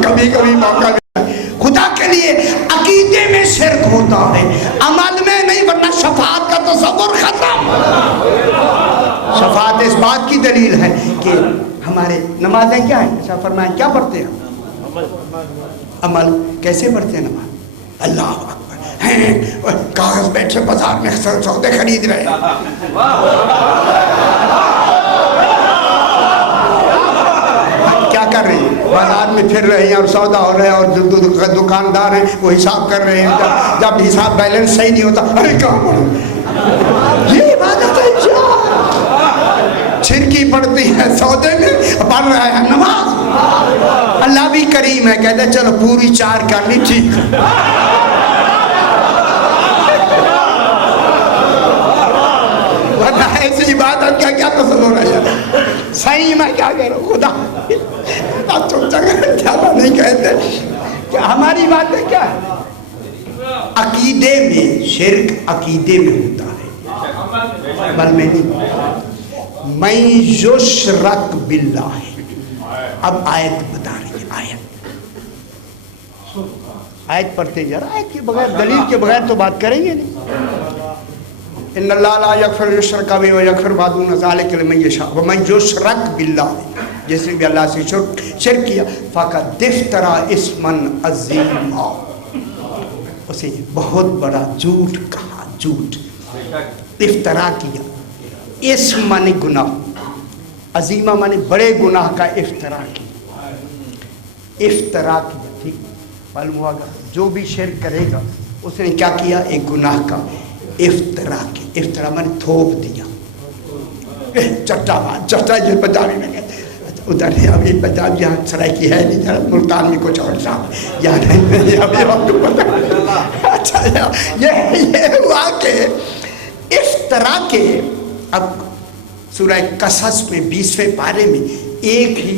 کبھی کبھی موقع ملا. خدا کے لیے عقیدے میں شرک ہوتا ہے, عمل میں نہیں, ورنہ شفاعت کا تصور ختم. شفاعت اس بات کی دلیل ہے کہ ہمارے نمازیں کیا ہیں؟ ایسا فرمائیں کیا پڑھتے ہیں؟ عمل. کیسے پڑھتے ہیں نماز؟ اللہ اکبر, کاغذ بیٹھے بازار میں سودے خرید رہے ہیں. کیا کر رہے ہیں؟ بازار میں پھر رہے ہیں اور سودا ہو رہے ہیں, اور جو دکاندار ہیں وہ حساب کر رہے ہیں. جب حساب بیلنس صحیح نہیں ہوتا, ارے کہاں پڑھو, یہ عبادت ہے کیا؟ چھرکی پڑتی ہے سودے میں, پڑھ رہا ہے نماز. اللہ بھی کریم ہے, کہتے چلو پوری 4 کر لی, ٹھیک. ورنہ ایسی عبادت کا کیا تصور ہے؟ صحیح میں کیا کہہ رہا ہوں, خدا کیا نہیں کہتے کہ ہماری باتیں کیا ہے؟ عقیدے میں شرک, عقیدے میں ہوتا ہے, عمل میں نہیں. من یشرک باللہ. اب آیت بتا رہی ہے, آیت پڑھتے جا رہا. آیت کے بغیر, دلیل کے بغیر تو بات کریں گے نہیں. ان اللہ لا یغفر ان یشرک بہ ویغفر ما دون ذلک لمن یشاء ومن یشرک باللہ, جس نے بھی اللہ سے شرک کیا, فقد افترى اسما عظیما, اسے بہت بڑا جھوٹ کہا. جھوٹ, افترا کیا. اسم مانے گناہ, عظیمہ مانے بڑے گناہ کا افترا کیا. افترا کیا, ٹھیک معلوم ہوا گا. جو بھی شرک کرے گا اس نے کیا کیا؟ ایک گناہ کا افترا کی. افترا مانے تھوپ دیا, چٹا بات. چٹا جو پنجابی میں کہتے ہیں, ادھر ہے ابھی پنجاب یہاں سرائکی ہے نہیں, ملتان میں کچھ اور صاحب یہاں نہیں, ابھی آپ کو پتہ. اچھا یہ ہوا کہ افترا کے. اب سورہ قصص میں 20ویں پارے میں ایک ہی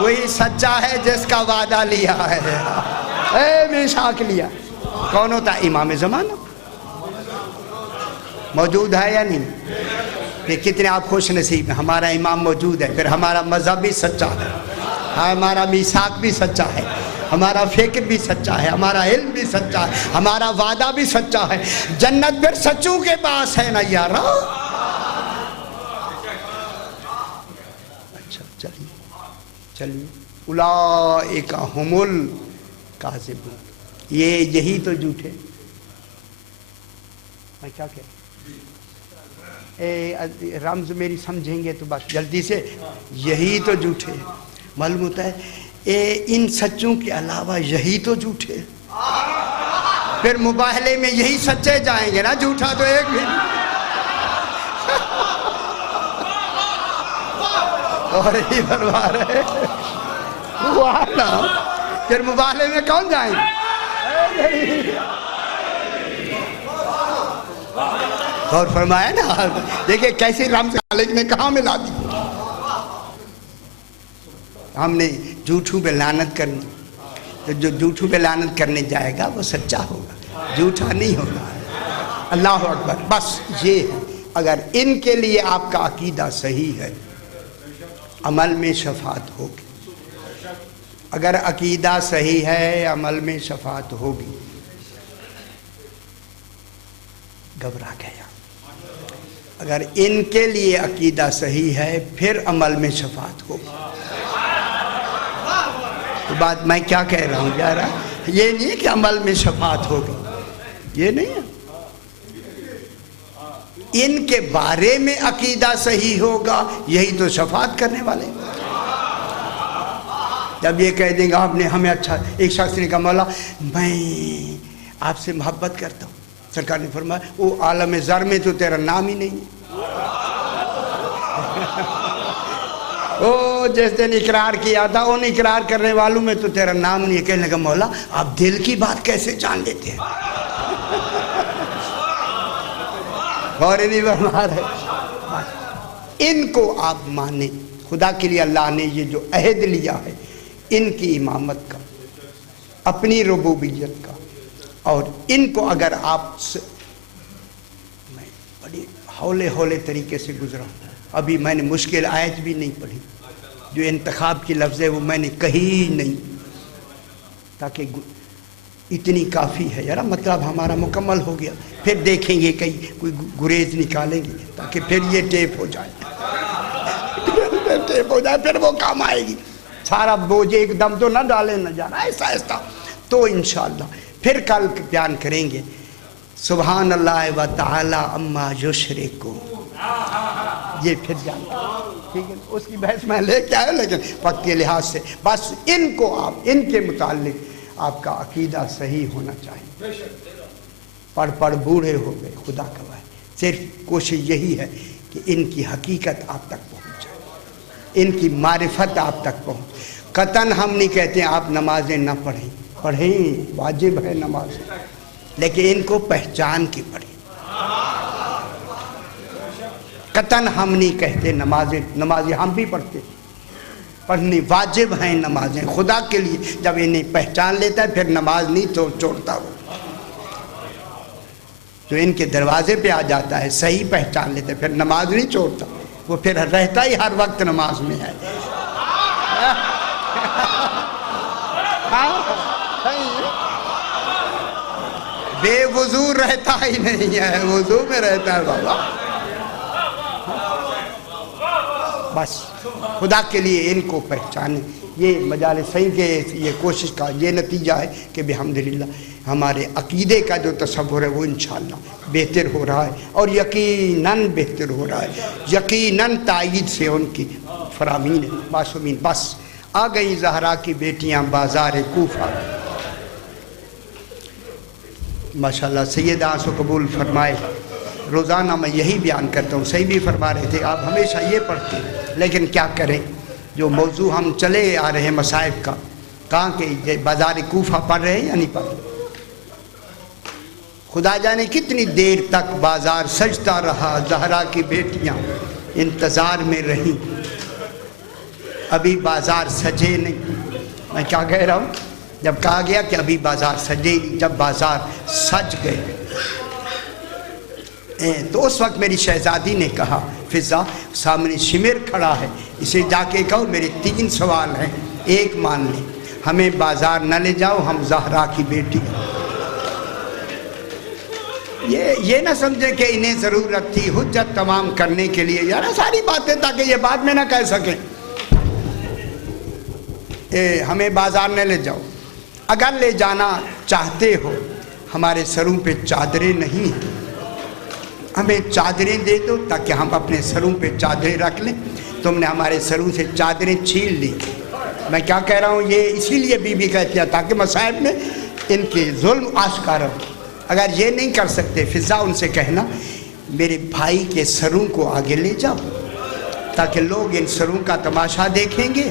وہی سچا ہے جس کا وعدہ لیا ہے، اے میثاق لیا۔ کون ہوتا ہے؟ امام زمانہ موجود ہے یا نہیں؟ کہ کتنے آپ خوش نصیب ہیں، ہمارا امام موجود ہے، پھر ہمارا مذہب بھی سچا ہے، ہمارا میثاق بھی سچا ہے، ہمارا فکر بھی سچا ہے، ہمارا علم بھی سچا ہے، ہمارا وعدہ بھی سچا ہے۔ جنت پھر سچوں کے پاس ہے نا یارا۔ اچھا چلیے اولئک ھم الکاذبون، یہی تو جھوٹے۔ میں کیا کہہ رمز میری سمجھیں گے تو بس جلدی سے، یہی تو جھوٹے۔ معلوم ہوتا ہے ان سچوں کے علاوہ یہی تو جھوٹے، پھر مباہلے میں یہی سچے جائیں گے نا، جھوٹا تو ایک بھی نہیں۔ اور ہی فرما رہے پھر مباہلے میں کون جائیں گے؟ اور فرمایا نا، دیکھیں کیسے رمز خالق نے کہاں ملا دی۔ ہم نے جھوٹوں پہ لعنت کرنی، تو جو جھوٹوں پہ لعنت کرنے جائے گا وہ سچا ہوگا، جھوٹا نہیں ہوگا۔ اللہ اکبر۔ بس یہ ہے، اگر ان کے لیے آپ کا عقیدہ صحیح ہے، عمل میں شفاعت ہوگی۔ اگر عقیدہ صحیح ہے، عمل میں شفاعت ہوگی۔ گھبرا گیا۔ اگر ان کے لیے عقیدہ صحیح ہے، پھر عمل میں شفاعت ہوگی۔ تو بات میں کیا کہہ رہا ہوں یار، یہ نہیں ہے کہ عمل میں شفاعت ہوگی، یہ نہیں ہے۔ ان کے بارے میں عقیدہ صحیح ہوگا، یہی تو شفاعت کرنے والے۔ جب یہ کہہ دیں گے آپ نے ہمیں اچھا، ایک شخص نے کہا مولا میں آپ سے محبت کرتا ہوں، سرکار نے فرمایا وہ عالم زر میں تو تیرا نام ہی نہیں ہے۔ او جس دن اقرار کیا تھا ان اقرار کرنے والوں میں تو تیرا نام نہیں ہے۔ کہنے لگا مولا آپ دل کی بات کیسے جان لیتے ہیں؟ اور نہیں فرما رہے، ان کو آپ مانیں۔ خدا کے لیے اللہ نے یہ جو عہد لیا ہے ان کی امامت کا، اپنی ربوبیت کا، اور ان کو اگر آپ میں بڑی ہولے طریقے سے گزرا ہوں، ابھی میں نے مشکل آیت بھی نہیں پڑھی، جو انتخاب کی لفظ ہے وہ میں نے کہی نہیں، تاکہ اتنی کافی ہے یار، مطلب ہمارا مکمل ہو گیا۔ پھر دیکھیں گے کہیں کوئی گریز نکالیں گے تاکہ پھر یہ ٹیپ ہو جائے، ٹیپ ہو جائے، پھر وہ کام آئے گی۔ سارا بوجھ ایک دم تو نہ ڈالے نہ جانا، ایسا ایسا۔ تو انشاءاللہ پھر کل بیان کریں گے سبحان اللہ و تعالی اما یشرکون، یہ پھر جان ٹھیک ہے۔ اس کی بحث میں لے کے آیا، لیکن وقت کے لحاظ سے بس ان کو آپ، ان کے متعلق آپ کا عقیدہ صحیح ہونا چاہیے۔ پڑھ بوڑھے ہو گئے، خدا کا ہے، صرف کوشش یہی ہے کہ ان کی حقیقت آپ تک پہنچ جائے، ان کی معرفت آپ تک پہنچ۔ قطعاً ہم نہیں کہتے ہیں آپ نمازیں نہ پڑھیں، پڑھیں، واجب ہے نماز، لیکن ان کو پہچان کے پڑھیں۔ قطعاً ہم نہیں کہتے نمازیں ہم بھی پڑھتے، پڑھنی واجب ہیں نمازیں خدا کے لیے۔ جب انہیں پہچان لیتا ہے پھر نماز نہیں چھوڑتا، وہ جو ان کے دروازے پہ آ جاتا ہے صحیح پہچان لیتا ہے پھر نماز نہیں چھوڑتا، وہ پھر رہتا ہی ہر وقت نماز میں ہے۔ بے وضو رہتا ہی نہیں ہے، وضو میں رہتا ہے بابا۔ بس خدا کے لیے ان کو پہچانیں۔ یہ مجالس صحیح کے یہ کوشش کا یہ نتیجہ ہے کہ بحمدللہ ہمارے عقیدے کا جو تصور ہے وہ انشاءاللہ بہتر ہو رہا ہے، اور یقیناً بہتر ہو رہا ہے، یقیناً تائید سے ان کی فرامین ہے معصومین۔ بس آ گئی زہرا کی بیٹیاں بازار کوفہ، ماشاءاللہ سید آنسو قبول فرمائے۔ روزانہ میں یہی بیان کرتا ہوں، صحیح بھی فرما رہے تھے آپ ہمیشہ یہ پڑھتے ہیں، لیکن کیا کریں جو موضوع ہم چلے آ رہے ہیں مصائب کا، کہاں کہ بازار کوفہ پڑھ رہے ہیں یا نہیں پڑھ رہے؟ خدا جانے کتنی دیر تک بازار سجتا رہا، زہرا کی بیٹیاں انتظار میں رہیں۔ ابھی بازار سجے نہیں. میں کیا کہہ رہا ہوں؟ جب کہا گیا کہ ابھی بازار سجے نہیں، جب بازار سج گئے تو اس وقت میری شہزادی نے کہا فضا سامنے شمر کھڑا ہے، اسے جا کے کہو میرے 3 سوال ہیں، ایک مان لے، ہمیں بازار نہ لے جاؤ، ہم زہرا کی بیٹی ہیں. یہ نہ سمجھے کہ انہیں ضرورت تھی حجت تمام کرنے کے لیے، یار ساری باتیں تاکہ یہ بعد میں نہ کہہ سکیں ہمیں بازار نہ لے جاؤ. اگر لے جانا چاہتے ہو ہمارے سروں پہ چادریں نہیں ہیں، ہمیں چادریں دے دو تاکہ ہم اپنے سروں پہ چادریں رکھ لیں. تم نے ہمارے سروں سے چادریں چھین لی. میں کیا کہہ رہا ہوں، یہ اسی لیے بی بی کہتی ہے تاکہ مصائب میں ان کے ظلم آشکار ہو. اگر یہ نہیں کر سکتے فضا ان سے کہنا میرے بھائی کے سروں کو آگے لے جاؤ تاکہ لوگ ان سروں کا تماشا دیکھیں گے،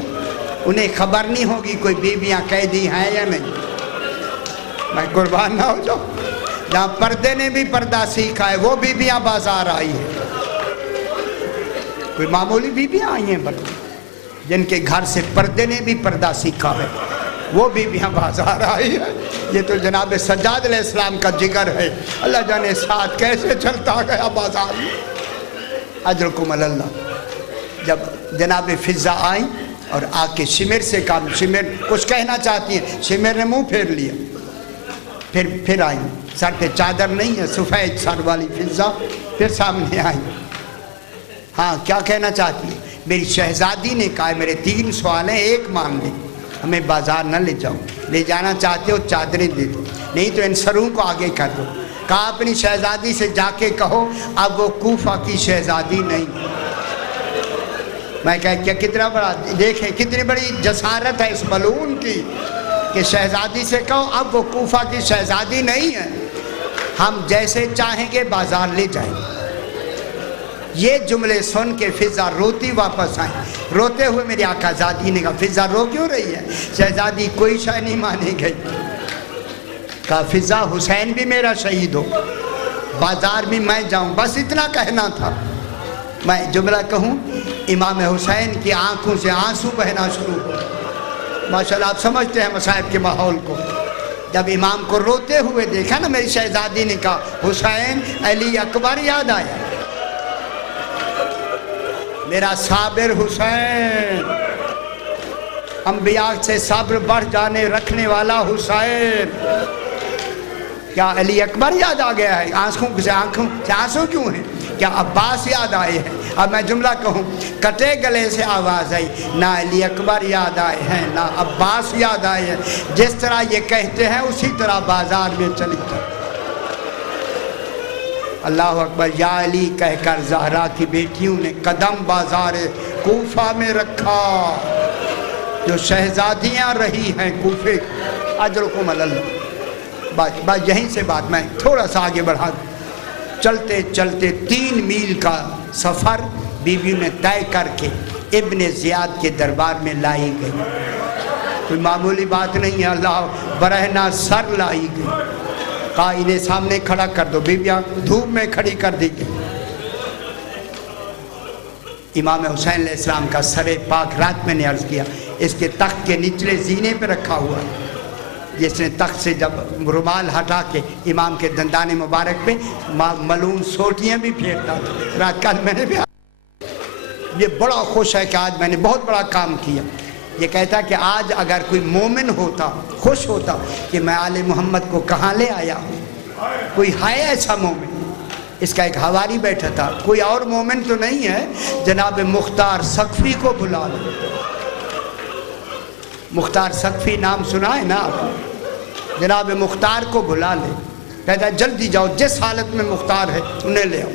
انہیں خبر نہیں ہوگی کوئی بیویاں قیدی ہیں یا نہیں. میں قربان نہ ہو جاؤ، جہاں پردے نے بھی پردہ سیکھا ہے وہ بیویاں بازار آئی ہیں. کوئی معمولی بیویاں آئی ہیں بلکہ جن کے گھر سے پردے نے بھی پردہ سیکھا ہے وہ بیویاں بازار آئی ہیں. یہ تو جناب سجاد علیہ السلام کا جگر ہے، اللہ جانے ساتھ کیسے چلتا گیا بازار میں. اجرکم اللہ. جب جناب فضا آئیں اور آ کے شمر سے کہا، شمر کچھ کہنا چاہتی ہیں، شمر نے منہ پھیر لیا. پھر آئیں، سر پہ چادر نہیں ہے، سفید سر والی فضا پھر سامنے آئیں. ہاں کیا کہنا چاہتی ہے؟ میری شہزادی نے کہا میرے 3 سوال ہیں، ایک مان لیں، ہمیں بازار نہ لے جاؤ، لے جانا چاہتے ہو چادریں دے دو، نہیں تو ان سروں کو آگے کر دو. کہا اپنی شہزادی سے جا کے کہو اب وہ کوفہ کی شہزادی نہیں. میں کہا کیا کتنا بڑا، دیکھیں کتنی بڑی جسارت ہے اس ملعون کی کہ شہزادی سے کہو اب وہ کوفہ کی شہزادی نہیں ہے، ہم جیسے چاہیں گے بازار لے جائیں. یہ جملے سن کے فضا روتی واپس آئیں. روتے ہوئے میری آقا زادی نے کہا فضا رو کیوں رہی ہے؟ شہزادی کوئی شے نہیں مانی گئی. کہا فضا حسین بھی میرا شہید ہو، بازار بھی میں جاؤں، بس اتنا کہنا تھا. میں جملہ کہوں، امام حسین کی آنکھوں سے آنسو بہنا شروع ہو. ماشاءاللہ آپ سمجھتے ہیں مصائب کے ماحول کو. جب امام کو روتے ہوئے دیکھا نا میری شہزادی نے کہا حسین علی اکبر یاد آیا، میرا صابر حسین، انبیاء سے صبر بڑھ جانے رکھنے والا حسین. کیا علی اکبر یاد آ گیا ہے؟ آنکھوں سے آنسو کیوں ہیں؟ کیا عباس یاد آئے ہیں؟ اب میں جملہ کہوں، کٹے گلے سے آواز آئی، نہ علی اکبر یاد آئے ہیں نہ عباس یاد آئے ہیں. جس طرح یہ کہتے ہیں اسی طرح بازار میں چلی جائے. اللہ اکبر. یا علی کہہ کر زہرا کی بیٹیوں نے قدم بازار کوفہ میں رکھا، جو شہزادیاں رہی ہیں کوفے. اجرکم اللہ. بات یہیں سے بات میں تھوڑا سا آگے بڑھا دوں. چلتے چلتے 3 میل کا سفر بیوی نے طے کر کے ابن زیاد کے دربار میں لائی گئی. کوئی معمولی بات نہیں ہے، اللہ برہنہ سر لائی گئی. کہا انہیں سامنے کھڑا کر دو. بیویاں دھوپ میں کھڑی کر دی گئی. امام حسین علیہ السلام کا سر پاک رات میں نے عرض کیا اس کے تخت کے نچلے زینے پہ رکھا ہوا ہے. جس نے تخت سے جب رومال ہٹا کے امام کے دندان مبارک پہ ملعون سوٹیاں بھی پھیرتا تھا. رات کل میں نے بھی یہ بڑا خوش ہے کہ آج میں نے بہت بڑا کام کیا. یہ کہتا کہ آج اگر کوئی مومن ہوتا خوش ہوتا کہ میں آل محمد کو کہاں لے آیا ہوں. کوئی ہے ایسا مومن؟ اس کا ایک حواری بیٹھا تھا، کوئی اور مومن تو نہیں ہے. جناب مختار سقفی کو بلا لو. مختار سقفی نام سنا ہے نا آپ نے؟ جناب مختار کو بلا لے. کہتا جلدی جاؤ، جس حالت میں مختار ہے انہیں لے آؤ.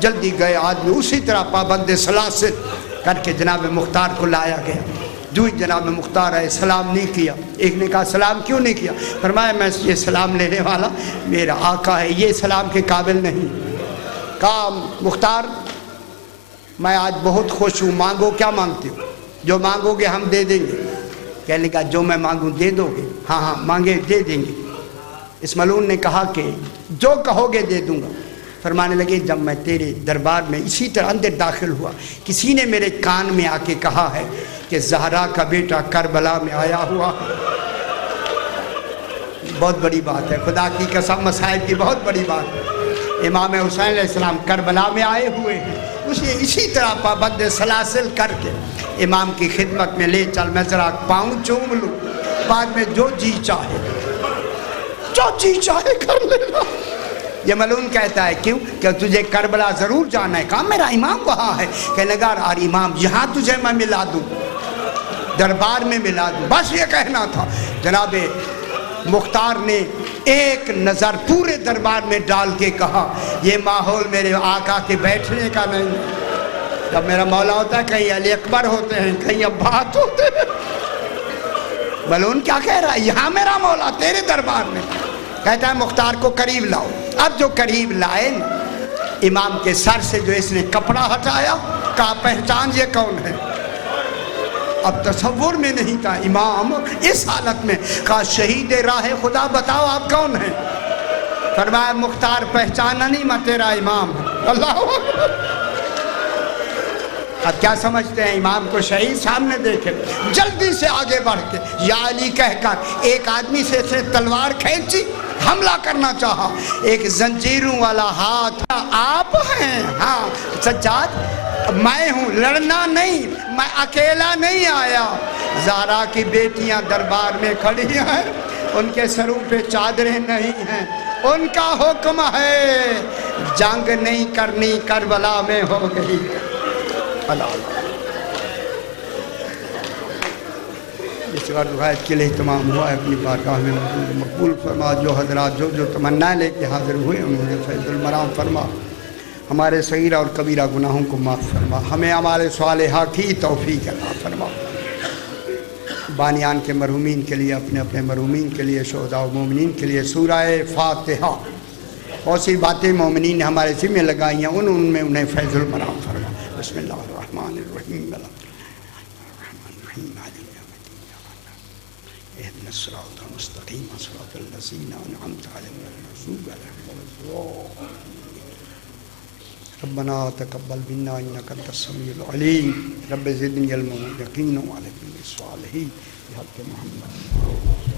جلدی گئے آدمی، اسی طرح پابند سلاسل کر کے جناب مختار کو لایا گیا. جو ہی جناب مختار ہے سلام نہیں کیا. ایک نے کہا سلام کیوں نہیں کیا؟ فرمایا میں یہ سلام لینے والا میرا آقا ہے، یہ سلام کے قابل نہیں. کہا مختار میں آج بہت خوش ہوں، مانگو کیا مانگتے ہو؟ جو مانگو گے ہم دے دیں گے. کہنے لگا جو میں مانگوں دے دو گے؟ ہاں مانگے دے دیں گے. اس ملعون نے کہا کہ جو کہو گے دے دوں گا. فرمانے لگے جب میں تیرے دربار میں اسی طرح اندر داخل ہوا، کسی نے میرے کان میں آ کے کہا ہے کہ زہرا کا بیٹا کربلا میں آیا ہوا ہے۔ بہت بڑی بات ہے، خدا کی قسم، مصائب کی بہت بڑی بات ہے۔ امام حسین علیہ السلام کربلا میں آئے ہوئے ہیں، اسے اسی طرح پابند سلاسل کر کے امام کی خدمت میں لے چل، میں ذرا پاؤں چوم لوں، بعد میں جو جی چاہے کر لینا۔ یہ ملعون کہتا ہے کیوں کہ تجھے کربلا ضرور جانا ہے، کہا میرا امام وہاں ہے، کہنے لگا اور امام یہاں تجھے میں ملا دوں، دربار میں ملا دوں، بس یہ کہنا تھا۔ جناب مختار نے ایک نظر پورے دربار میں ڈال کے کہا یہ ماحول میرے آقا کے بیٹھنے کا نہیں ہے۔ جب میرا مولا ہوتا ہے کہیں علی اکبر ہوتے ہیں، کہیں عباس ہوتے ہیں، ملعون کیا کہہ رہا ہے، یہاں میرا مولا تیرے دربار میں۔ کہتا ہے مختار کو قریب لاؤ۔ اب جو قریب لائے امام کے سر سے جو اس نے کپڑا ہٹایا، کہا پہچان یہ کون ہے؟ اب تصور میں نہیں تھا امام اس حالت میں، کہا شہید راہ خدا بتاؤ آپ کون ہیں؟ فرمایا مختار پہچانا نہیں، میں تیرا امام ہوں۔ اللہ اکبر۔ اب کیا سمجھتے ہیں امام کو شہید سامنے دیکھے، جلدی سے آگے بڑھ کے یا علی کہہ کر ایک آدمی سے تلوار کھینچی، حملہ کرنا چاہا، ایک زنجیروں والا ہاتھ، آپ ہیں؟ ہاں سجاد میں ہوں، لڑنا نہیں، میں اکیلا نہیں آیا۔ زہرا کی بیٹیاں دربار میں کھڑی ہیں، ان کے سروں پہ چادریں نہیں ہیں، ان کا حکم ہے جنگ نہیں کرنی، کربلا میں ہو گئی۔ اس بار روایت کے لیے اہتمام ہوا ہے، اپنی بارگاہ میں مقبول فرما۔ جو حضرات جو تمنا لے کے حاضر ہوئے انہوں نے فیض المرام فرما، ہمارے صغیرہ اور کبیرہ گناہوں کو معاف فرما، ہمیں ہمارے صالحہ کی توفیق عطا فرما۔ بانیان کے مرحومین کے لیے، اپنے اپنے مرحومین کے لیے، شہداء و مومنین کے لیے سورہ فاتحہ، بہت سی باتیں مومنین نے ہمارے ذمہ لگائی ہیں، ان میں انہیں فیض المرام فرما۔ بسم اللہ الرحمن الرحیم، اهدنا الصراط المستقيم صراط الذين أنعمت عليهم غير المغضوب عليهم ولا الضالين۔ ربنا تقبل منا إنك أنت السميع العليم، رب زدني علما ويقينا وعلى كل صالحين بحق محمد۔